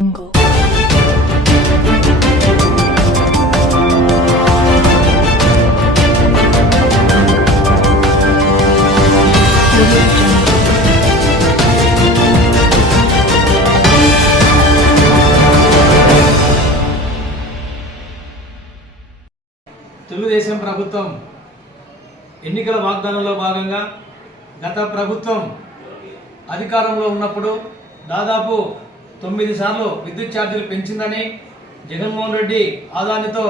jungle. Telugu Desam ప్రభుత్వం ఎన్నికల వాగ్దానంలో భాగంగా గత ప్రభుత్వం అధికారంలో ఉన్నప్పుడు దాదాపు తొమ్మిది సార్లు విద్యుత్ ఛార్జీలు పెంచిందని జగన్మోహన్ రెడ్డి ఆదానితో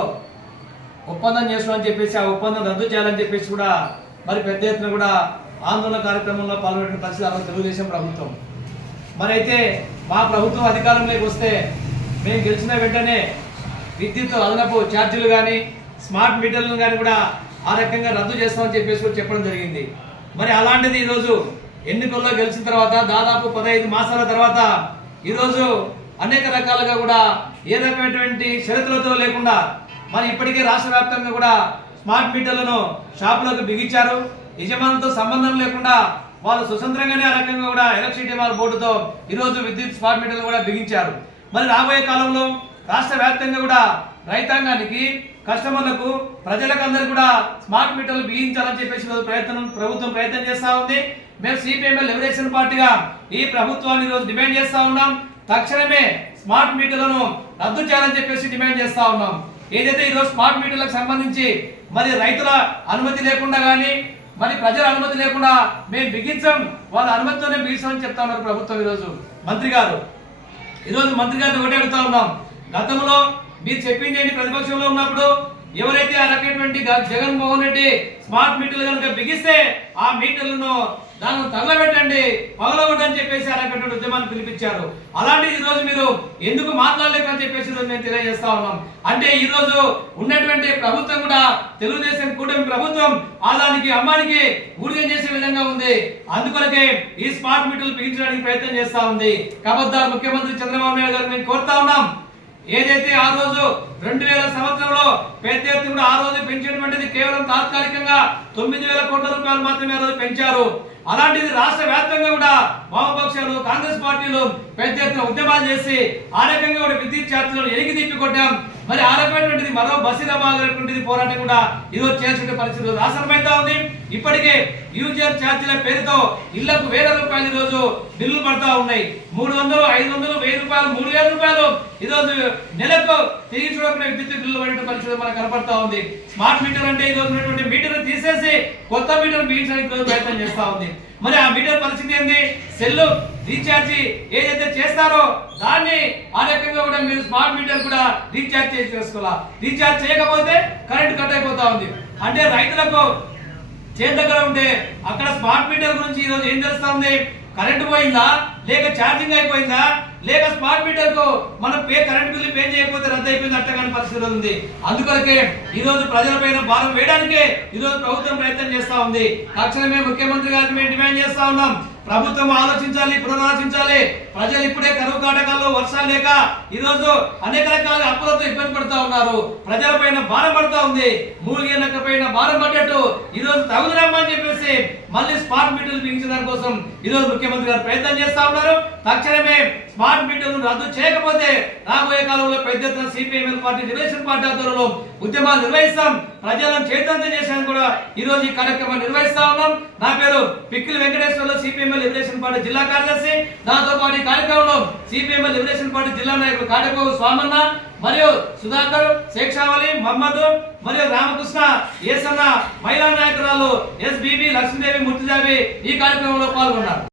ఒప్పందం చేస్తామని చెప్పేసి ఆ ఒప్పందం రద్దు చేయాలని చెప్పేసి కూడా మరి పెద్ద ఎత్తున కూడా ఆందోళన కార్యక్రమంలో పాల్గొన్న పరిస్థితి ఆ తెలుగుదేశం ప్రభుత్వం. మరి అయితే మా ప్రభుత్వం అధికారంలోకి వస్తే మేము గెలిచిన వెంటనే విద్యుత్ అదనపు ఛార్జీలు కానీ స్మార్ట్ మీటర్లను కానీ కూడా ఆ రకంగా రద్దు చేస్తామని చెప్పేసి కూడా చెప్పడం జరిగింది. మరి అలాంటిది ఈరోజు ఎన్నికల్లో గెలిచిన తర్వాత దాదాపు పదహైదు మాసాల తర్వాత ఈరోజు అనేక రకాలుగా కూడా ఏ రకమైనటువంటి షరతులతో లేకుండా మరి ఇప్పటికే రాష్ట్ర వ్యాప్తంగా కూడా స్మార్ట్ మీటర్లను షాపులకు బిగించారు. యజమానులతో సంబంధం లేకుండా వాళ్ళు స్వతంత్రంగానే ఆ రకంగా కూడా ఎలక్ట్రిసిటీ వాళ్ళ బోర్డుతో ఈరోజు విద్యుత్ స్మార్ట్ మీటర్లు కూడా బిగించారు. మరి రాబోయే కాలంలో రాష్ట్ర వ్యాప్తంగా కూడా రైతాంగానికి కస్టమర్లకు ప్రజలకు అందరూ కూడా స్మార్ట్ మీటర్లు బిగించాలని చెప్పేసి ప్రయత్నం ప్రభుత్వం ప్రయత్నం చేస్తూ ఉంది. మేము సిపిఎంఎల్ లిబరేషన్ పార్టీగా ఈ ప్రభుత్వాన్ని ఈరోజు డిమాండ్ చేస్తా ఉన్నాం. తక్షణమే స్మార్ట్ మీటర్లను రద్దు చేయాలని చెప్పేసి డిమాండ్ చేస్తా ఉన్నాం. ఏదైతే ఈరోజు స్మార్ట్ మీటర్లకు సంబంధించి మరి రైతుల అనుమతి లేకుండా కానీ మరి ప్రజల అనుమతి లేకుండా మేము బిగించాం వాళ్ళ అనుమతితోనే బిగించామని చెప్తా ఉన్నారు ప్రభుత్వం ఈరోజు. మంత్రి గారు ఈరోజు మంత్రి గారిని ఒకటే అడుగుతా ఉన్నాం. గతంలో మీరు చెప్పింది ఏంటి? ప్రతిపక్షంలో ఉన్నప్పుడు ఎవరైతే ఆ రకమైనటువంటి గ- జగన్మోహన్ రెడ్డి స్మార్ట్ మీటర్లు కనుక బిగిస్తే ఆ మీటర్లను దాన్ని తగలబెట్టండి పగలగొట్టని చెప్పేసి అనేటువంటి ఉద్యమాన్ని పిలిపించారు. అలాంటి ఈ రోజు మీరు ఎందుకు మాట్లాడలేకని చెప్పేసి మేము తెలియజేస్తా ఉన్నాం. అంటే ఈరోజు ఉన్నటువంటి ప్రభుత్వం కూడా తెలుగుదేశం కూటమి ప్రభుత్వం ఆదానికి అమ్మానికి ఊడిగం చేసే విధంగా ఉంది. అందుకొరకే ఈ స్మార్ట్ మీటర్లు బిగించడానికి ప్రయత్నం చేస్తా ఉంది. కాబట్టి ముఖ్యమంత్రి చంద్రబాబు నాయుడు గారు మేము కోరుతా ఉన్నాం. ఏదైతే ఆ రోజు రెండు వేల సంవత్సరంలో పెద్ద ఎత్తున కూడా ఆ రోజు పెంచినటువంటిది కేవలం తాత్కాలికంగా తొమ్మిది వేల కోట్ల రూపాయలు మాత్రమే ఆ రోజు పెంచారు. అలాంటిది రాష్ట్ర వ్యాప్తంగా కూడా వామపక్షాలు కాంగ్రెస్ పార్టీలు పెద్ద ఎత్తున ఉద్యమాలు చేసి ఆ రకంగా కూడా విద్యుత్ ఛార్జీలను ఎనికి తిప్పి కొట్టాం. మరి ఆ రకమైనటువంటిది మరో బసిరాబాద్ అనేటువంటిది పోరాటం కూడా ఈరోజు చేయాల్సిన పరిస్థితులు రాష్ట్రమైతా ఉంది. ఇప్పటికే యూజర్ ఛార్జీల పేరుతో ఇళ్ళకు వేల రూపాయలు ఈరోజు బిల్లులు పడతా ఉన్నాయి. మూడు వందలు ఐదు వందలు వెయ్యి రూపాయలు రూపాయలు ఈరోజు నెలకు తిరిగి చూడకుండా విద్యుత్ బిల్లు పడిన పరిస్థితి మనకు కనపడతా ఉంది. స్మార్ట్ మీటర్ అంటే ఈరోజు ఉన్నటువంటి మీటర్ తీసేసి కొత్త మీటర్ బిగించడానికి ప్రయత్నం చేస్తా ఉంది. మరి ఆ మీటర్ పరిస్థితి ఏంది? సెల్ రీఛార్జ్ ఏదైతే చేస్తారో దాన్ని ఆ రకంగా కూడా మీరు స్మార్ట్ మీటర్ కూడా రీఛార్జ్ చేసి చేసుకోవాలా రీఛార్జ్ చేయకపోతే కరెంట్ కట్ అయిపోతా ఉంది. అంటే రైతులకు చేతి దగ్గర ఉంటే అక్కడ స్మార్ట్ మీటర్ గురించి ఈరోజు ఏం తెలుస్తా ఉంది? కరెంట్ పోయిందా? లేక ఛార్జింగ్ అయిపోయిందా? లేక స్మార్ట్ మీటర్కు మనం పే కరెంట్ బిల్లు పే చేయకపోతే రద్దు అయిపోయింది అట్టగాని పరిస్థితి ఉంది. అందుకొరకే ఈ రోజు ప్రజలపైన భారం వేయడానికే ఈ రోజు ప్రభుత్వం ప్రయత్నం చేస్తా ఉంది. తక్షణమే ముఖ్యమంత్రి గారికి మేము డిమాండ్ చేస్తా ఉన్నాం. ప్రభుత్వం ఆలోచించాలి పునరాలోచించాలి. ప్రజలు ఇప్పుడే కరువు కాటకాల్లో వర్షాలు లేక ఈ రోజు అనేక రకాల అప్పులతో ఇబ్బంది పడుతూ ఉన్నారు. ప్రజలపైన భారం పడుతూ ఉంది. మూలిగనక పైన భారం పడ్డట్టు ఈ రోజు చెప్పేసి మళ్ళీ స్మార్ట్ మీటర్లు బిగించడానికి కోసం ఈ రోజు ముఖ్యమంత్రి గారు ప్రయత్నం చేస్తా ఉన్నారు. తక్షణమే స్మార్ట్ మీటర్లు రద్దు చేయకపోతే రాబోయే కాలంలో పెద్ద ఎత్తున సిపిఎంఎల్ పార్టీ లిబరేషన్ పార్టీ ఆధ్వర్యంలో ఉద్యమాలు నిర్వహిస్తాం. ప్రజలను చైతన్యం చేసేందుకు కూడా ఈ రోజు ఈ కార్యక్రమాన్ని నిర్వహిస్తా ఉన్నాం. నా పేరు Pikkili Venkateswarlu CPIML liberation party జిల్లా కార్యదర్శి. నాతో పాటు ఈ కార్యక్రమంలో సిపిఎం లిబరేషన్ పార్టీ జిల్లా నాయకులు కాటకోవు స్వామన్న మరియు సుధాకర్ శేక్షావళి మహమ్మద్ మరియు రామకృష్ణ ఏసన్న మహిళా నాయకురాలు ఎస్బిబి లక్ష్మీదేవి ముర్తిజాబి ఈ కార్యక్రమంలో పాల్గొన్నారు.